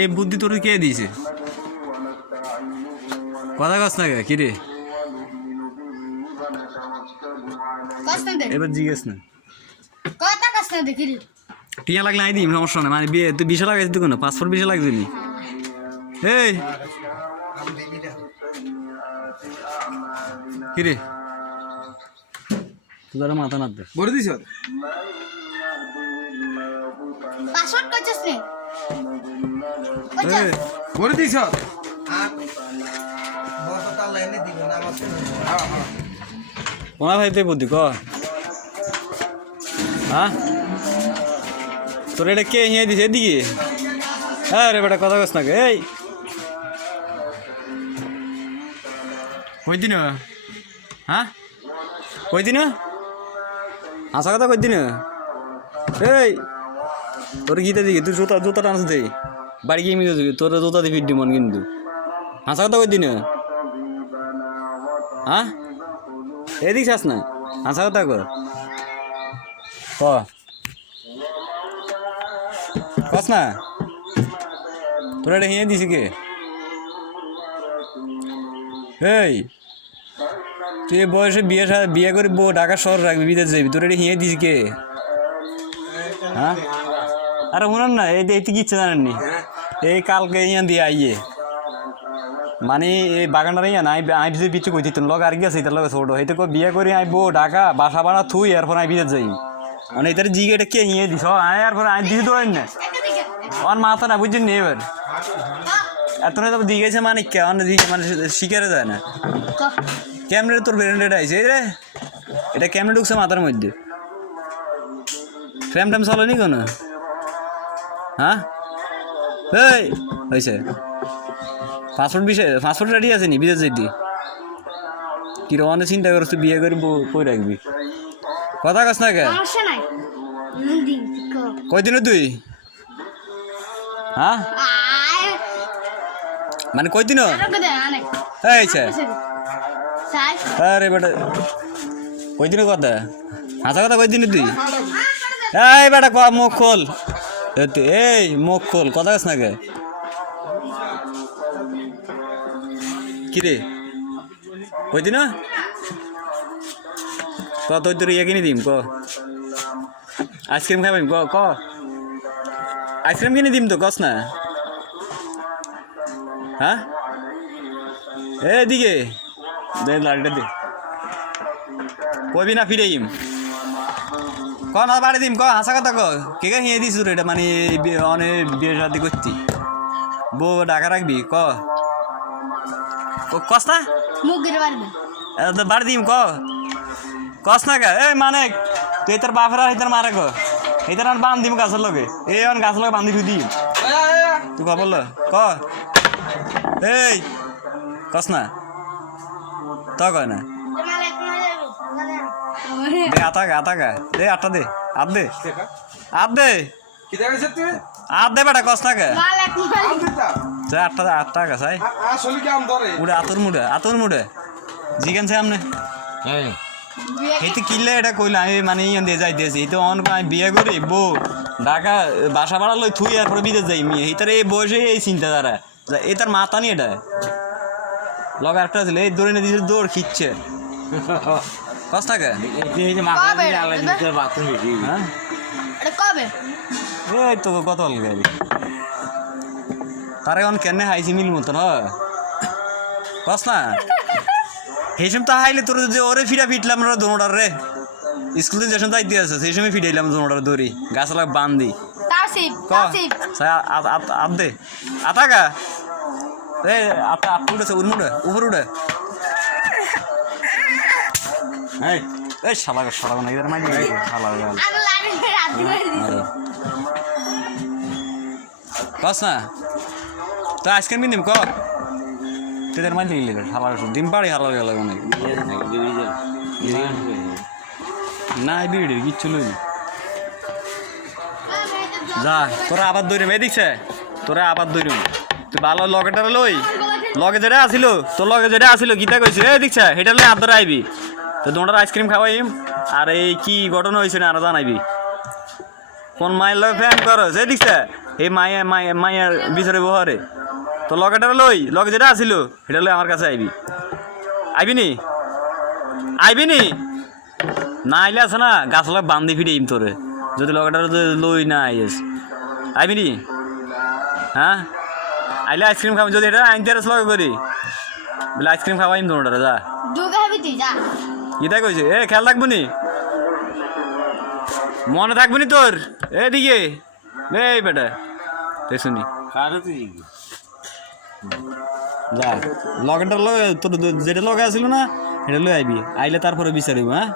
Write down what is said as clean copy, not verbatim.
এই বুদ্ধি তোর কে দিয়েছে? কথা কস না কি রে? এবার জিজ্ঞেস না টিয়া লাগলে আই দিম, সমস্যা না। মানে বিয়ে তুই বিশা লাগাইছিস তো, কোনো পাসপোর্ট বিশা লাগছে নি? এই কিরে তোর মাথা না দে বলে দিছ পাসওয়ার্ড কইছস নি? এই বলে দিছ কোনা ভাইতে বুদ্ধি ক। হ্যাঁ তোর এটা কে হিয়ে দিছে এদিকে? হ্যাঁ রে বেটা কথা কস না কে? এই কই দিন? হ্যাঁ কই দিন? আসা কথা কই দিন? এই তোর গীতা দিকে তুই জুতা জুতা টানস দে বাড়ি গিয়ে মিলে যাবি, তোর জুতা দিয়ে ফিট মন কিন্তু। হাসা কথা কই দিন? হ্যাঁ এদিক চাস না, হাসা কথা কর ক কস না। তোর এটা হিয়ে দিছি কে? এই তুই বয়সে বিয়ে করে বউ ঢাকা শহর রাখবি, বিদেশ যাবি, তোর এটা হিয়ে দিছি কে? হ্যাঁ আরে শুনান না, এই কি ইচ্ছে জানেননি? এই কালকে ইয়া দিয়ে আইয়ে মানে এই বাগানটা ইয়া না আই যে পিছু কই দিতেন লগ আর গেছে তার লগে ছোট হইতে বিয়ে করে আই বউ ঢাকা বাসা বানা থুই এরপর আই বিদেশ যাই। মানে এটার জিগে এটা কে নিয়ে দিস আয় এরপর আই দিছি তো না অন মাথা না বুঝছেন নি? এবার এত না তো দিয়ে গেছে মানে কে অন্য দিকে মানে শিকারে যায় না। ক্যামেরা তোর ব্রেন্ডেড আইছে রে, এটা ক্যামেরা ঢুকছে মাথার মধ্যে। ফ্রেম টাম চলেনি কোনো? হ্যাঁ এই হয়েছে পাসপোর্ট বিষয় পাসপোর্ট রেডি আছে নি বিদেশ যাইতি? কিরকম অনেক চিন্তা করছ তুই বিয়ে করে কই রাখবি? কথা কস না কে? সমস্যা নাই দিন কই দিন তুই? হ্যাঁ আয় মানে কই দিন? আরে কদে আনে এইছে সাই আরে বেটা কই দিন কথা হাসা কথা কই দিন তুই? এই বেটা মুখ খোল, এই মুখ খোল, কথা কস না কে? কিরে কই দিন? ক তোর তোর ইয়ে কিনে দিম ক, আইসক্রিম খাইবাম ক ক আইসক্রিম কিনে দিম তো কস না? হ্যাঁ এদিকে দে লাড়িটা দে, কবি না ফিরেইম ক না বাড়ি দিম ক, হাসা কথা ক। কে কে হিয়ে দিস এটা মানে অনেক বিয়ে শাদি করছি বউ ঢাকা রাখবি ক কস না? মুখ গিরে পারবে বাড়ি দিম ক কস না কে? এই মানে তুই তোর বাপের আর তোর মারে ক এইটার আর বান্ধ দিম গাছের লগে, এই অন গাছের লগে বান্ধি দিম তুই ক বলল ক। এই কস না ত কয় না দে আতা দে আটটা দে আট দে আট দে কি দেখাইছ তুই আট দে বেটা কস না কে? মালিক আটটা গাছাই আসলে কি আম ধরে উড়ে আতর মুড়ে জিজ্ঞান সে আমনে এই তো কিনলে এটা কইলে আমি মানে ইয়ে দিয়ে যাই দিয়েছি এই তো অন আমি বিয়ে করি বউ ঢাকা বাসা ভাড়া লই থুই আর পরে বিদেশ যাই মেয়ে এইটার এই বয়সে এই চিন্তাধারা এই তার মাথা নি এটা লগ একটা ছিল এই দৌড়ে দিয়েছিল দৌড় খিচ্ছে কস টাকা হ্যাঁ এটা কবে এই তো কত গাড়ি তার এখন কেন হাইছি মিল মতন কস না সেই তো হাইলে তোর যে ওরে ফিরা ফিটলাম রে দোনোটার রে স্কুল থেকে যখন যাইতে আছে সেই সময় ফিটাইলাম দোনোটার দড়ি গাছ লাগ বান্ধি তাসিফ ক তাসিফ আত দে আতাকা এ আতা আপ উঠেছে উপর উঠে এই এই শালা না এদের মাইনে শালা আমি লাগি রাতে কস না তো আইসক্রিম কিনদিম ক তোদের মাইনে লিলে শালা ডিম পাড়ি হালা গেল অনেক না বিড়ি কিচ্ছু লই যা তোরা আবার দৌড়িম এই দিকছে তোরা আবার দৌড়িম তুই ভালো লগেটারে লই লগে যেটা আসিল তোর লগে যেটা আসিল গীতা কইছে এই দিকছে সেটা লই আদর আইবি তো দোনটার আইসক্রিম খাওয়াইম আর এই কি ঘটনা হয়েছে না আরো জানাইবি কোন মাইল লগে ফ্যান করস এই দিকছে এই মায়ের বিচারে বহরে তো লকেটা লই লগে যেটা আসিল সেটা লই আমার কাছে আইবি নি না আইলে আছে না গাছ লগ বান্ধি ফিরে ইম তোরে যদি লকেটা লই না আইস আইবি নি হ্যাঁ আইলে আইসক্রিম খাবো যদি এটা আইনতে লগে করি বলে আইসক্রিম খাওয়াইম তোর যা দুগে হবি তুই যা গীতা কইছে এ খেয়াল রাখবো নি মনে থাকবো নি তোর এদিকে এই বেটা শুনি যা লগেনটার লগে তোর যেটা লগে আসিল না এটা লই আইবি আইলে তারপরে বিচারিব হ্যাঁ